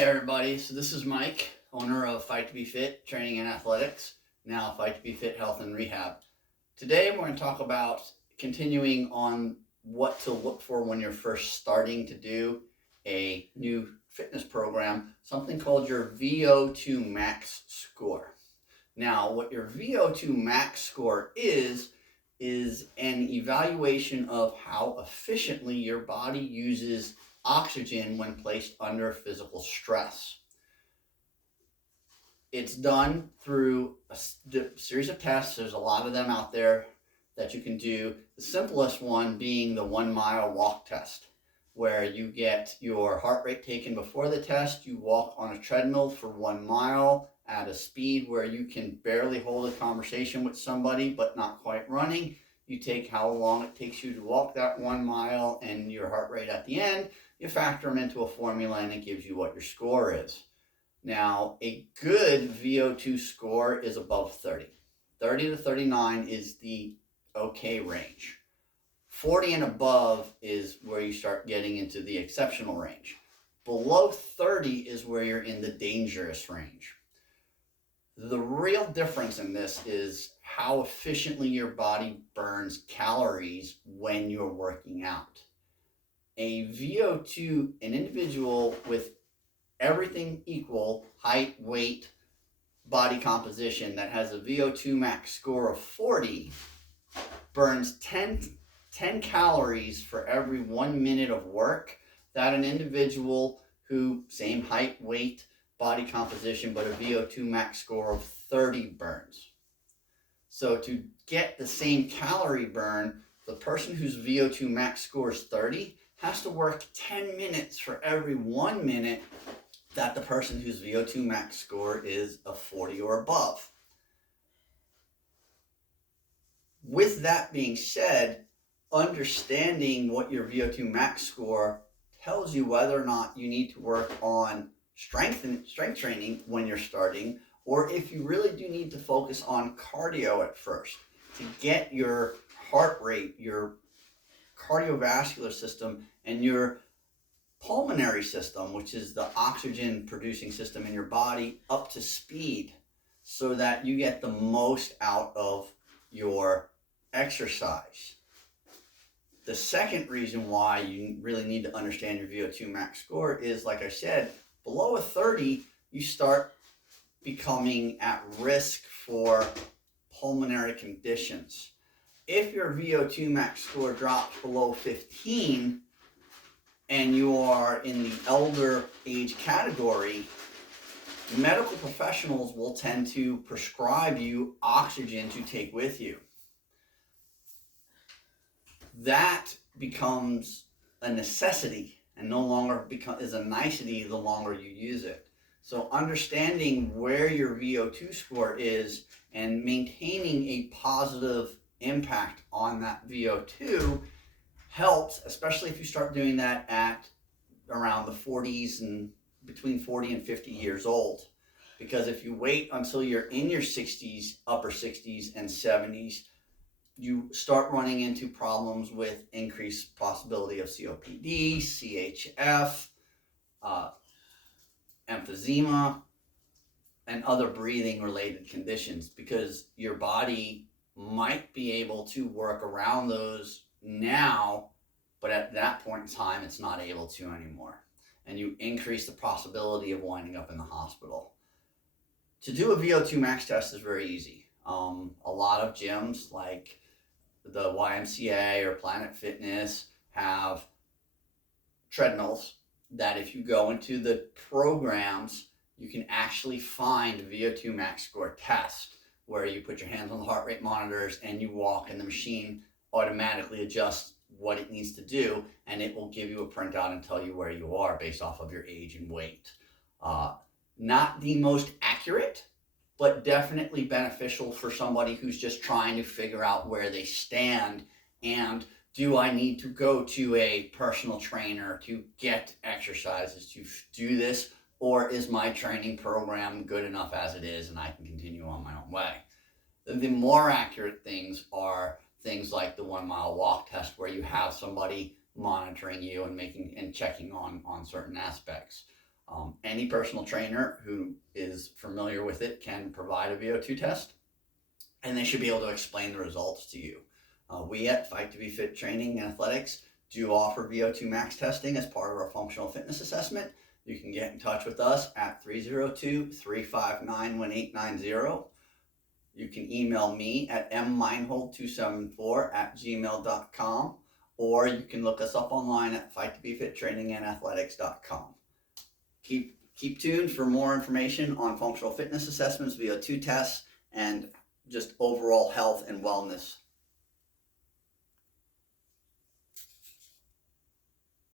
Hey everybody, so this is Mike, owner of Fight to Be Fit Training and Athletics, now Fight to Be Fit Health and Rehab. Today we're going to talk about continuing on what to look for when you're first starting to do a new fitness program, something called your VO2 Max score. Now, what your VO2 Max score is an evaluation of how efficiently your body uses oxygen when placed under physical stress. It's done through a series of tests. There's a lot of them out there that you can do. The simplest one being the 1 mile walk test, where you get your heart rate taken before the test. You walk on a treadmill for 1 mile at a speed where you can barely hold a conversation with somebody, but not quite running. You take how long it takes you to walk that 1 mile and your heart rate at the end. You factor them into a formula and it gives you what your score is. Now, a good VO2 score is above 30. 30 to 39 is the okay range. 40 and above is where you start getting into the exceptional range. Below 30 is where you're in the dangerous range. The real difference in this is how efficiently your body burns calories when you're working out. A VO2, an individual with everything equal, height, weight, body composition, that has a VO2 max score of 40, burns 10 calories for every 1 minute of work that an individual who, same height, weight, body composition, but a VO2 max score of 30 burns. So to get the same calorie burn, the person whose VO2 max score is 30 has to work 10 minutes for every 1 minute that the person whose VO2 max score is a 40 or above. With that being said, understanding what your VO2 max score tells you whether or not you need to work on strength training when you're starting, or if you really do need to focus on cardio at first to get your heart rate, your cardiovascular system, and your pulmonary system, which is the oxygen producing system in your body, up to speed so that you get the most out of your exercise. The second reason why you really need to understand your VO2 max score is, like I said, below a 30, you start becoming at risk for pulmonary conditions. If your VO2 max score drops below 15 and you are in the elder age category, medical professionals will tend to prescribe you oxygen to take with you. That becomes a necessity and no longer is a nicety the longer you use it. So understanding where your VO2 score is and maintaining a positive impact on that VO2 helps, especially if you start doing that at around the 40s and between 40 and 50 years old. Because if you wait until you're in your 60s, upper 60s and 70s, you start running into problems with increased possibility of COPD, CHF, emphysema, and other breathing related conditions, because your body might be able to work around those now, but at that point in time it's not able to anymore, and you increase the possibility of winding up in the hospital. To do a VO2 max test is very easy. A lot of gyms like the YMCA or Planet Fitness have treadmills that if you go into the programs, you can actually find a VO2 max score test where you put your hands on the heart rate monitors and you walk, and the machine automatically adjusts what it needs to do, and it will give you a printout and tell you where you are based off of your age and weight. Not the most accurate, but definitely beneficial for somebody who's just trying to figure out where they stand, and do I need to go to a personal trainer to get exercises to do this, or is my training program good enough as it is and I can continue on my own way? The more accurate things are things like the 1 mile walk test, where you have somebody monitoring you and checking on certain aspects. Any personal trainer who is familiar with it can provide a VO2 test, and they should be able to explain the results to you. We at Fight to Be Fit Training and Athletics do offer VO2 Max testing as part of our functional fitness assessment. You can get in touch with us at 302-359-1890. You can email me at mmeinhold274@gmail.com, or you can look us up online at fighttobefittrainingandathletics.com. Keep tuned for more information on functional fitness assessments, VO2 tests, and just overall health and wellness